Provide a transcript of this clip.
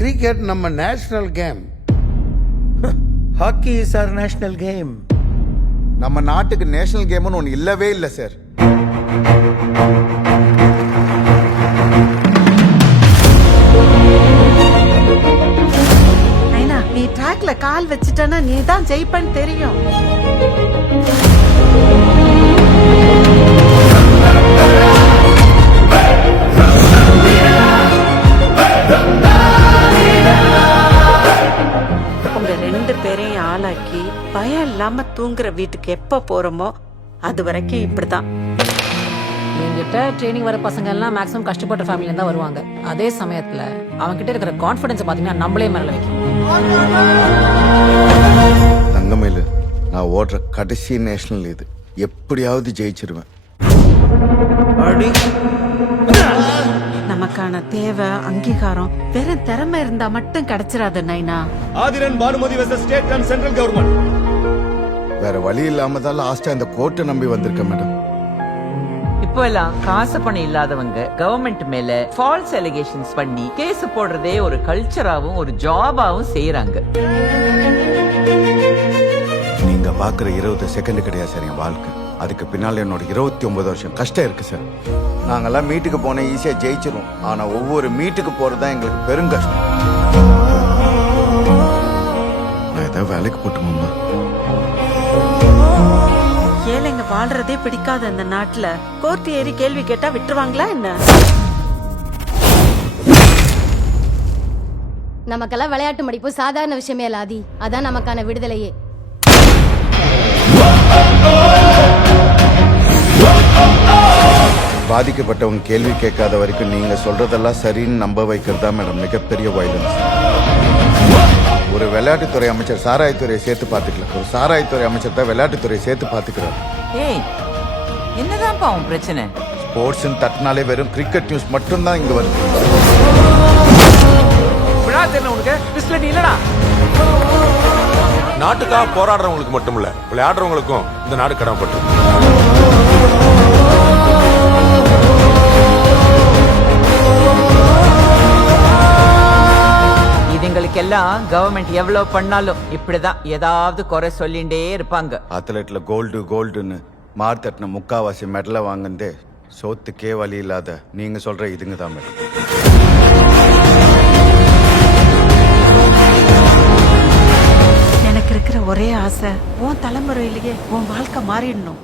Cricket நம்ம national game. Hockey is our national game. நம்ம நாட்டுக்கு நேஷனல் கேம்னு ஒன்று இல்லவே இல்லை சார். நீ ட்ராக்ல கால் வச்சுட்டனா நீ தான் ஜெயிப்பன்னு தெரியும். உங்க 2 பேரையும் ஆளாக்கி பயம் இல்லாம தூங்குற வீட்டுக்கு எப்ப போறோமோ அது வரைக்கும் இப்படிதான். என்கிட்ட ட்ரைனிங் வர பசங்க எல்லாம் மேக்ஸிமம் கஷ்டப்பட்ட ஃபேமிலில தான் வருவாங்க. அதே சமயத்துல அவங்க கிட்ட இருக்கிற கான்ஃபிடன்ஸ் பாத்தீங்கன்னா நம்மளே மேல வைக்கும். தங்கமயிலு, நான் ஓடுற கடைசி நேஷனல் இது. எப்படியாவது ஜெயிச்சிருவேன். நமக்கான தேவை அங்கீகாரம் வெறும் திறமை இருந்தா மட்டும் கிடைச்சிடாது நைனா. Aadhiran Bhanumathi versus state and central government. வேற வழி இல்லாம தான் லாஸ்டா இந்த கோர்ட்டை நம்பி வந்திருக்கேன் மேடம். இப்போ எல்லாம் காசு பணம் இல்லாதவங்க கவர்மெண்ட் மேல ஃபால்ஸ் அலிகேஷன்ஸ் பண்ணி கேஸ் போடுறதே ஒரு கல்ச்சராவும் ஒரு ஜாபாவும் செய்யறாங்க. நீங்க பாக்குற 20 செகண்ட் கிடையாது சார் என் வாழ்க்கை. அதுக்கு பின்னால என்னோட 29 வருஷம் கஷ்டம் இருக்கு சார். நாங்கெல்லாம் மீட்டுக்கு போன ஈஸியா ஜெயிச்சிரும். ஆனா ஒவ்வொரு மீட்டுக்கு போறதுதான் எங்களுக்கு பெரும் கஷ்டம். நான் ஏதாவது வேலைக்கு போட்டுமா? ஏழைங்க வாழ்றதே பிடிக்காத இந்த நாட்டுல கோர்ட் ஏறி கேள்வி கேட்டா விட்டுருவாங்களா என்ன? நமக்கெல்லாம் விளையாட்டு மடிப்பு சாதாரண விஷயமே இல்ல ஆதி. அதான் நமக்கான விடுதலையே. பாதிக்கப்பட்டவங்க கேள்வி கேட்காத வரைக்கும் நீங்க சொல்றதெல்லாம் சரின்னு நம்ப வைக்கிறது தான் மேடம் மிகப்பெரிய வயலன்ஸ். ஒரு விளையாட்டுத்துறை அமைச்சர் சாராயத்துறையை சேர்த்து பார்த்துக்கல. ஒரு சாராயத்துறை அமைச்சர் தான் விளையாட்டுத்துறையை சேர்த்து பார்த்துக்கிறார். ஏய், என்னதான்ப்பா உன் பிரச்சனை? ஸ்போர்ட்ஸ் தட்டினாலே வெறும் கிரிக்கெட் நியூஸ் மட்டும்தான் இங்க வருது. நாட்டுக்காக போராடுறவங்களுக்கு மட்டும் இல்ல, விளையாடுறவங்களுக்கும் இந்த நாடு கடமைப்பட்டு. இதுங்களுக்கெல்லாம் கவர்மெண்ட் எவ்வளவு பண்ணாலும் இப்படிதான் ஏதாவது குறை சொல்லிண்டே இருப்பாங்க. அத்லெட்ல கோல்டுன்னு மார் தட்டின முக்காவாசி மெடலை வாங்குந்தே சோத்துக்கே வழி இல்லாத நீங்க சொல்ற இதுங்க தான் மேடம். எனக்கு இருக்கிற ஒரே ஆசை உன் தலைமுறையிலேயே உன் வாழ்க்கை மாறிடணும்.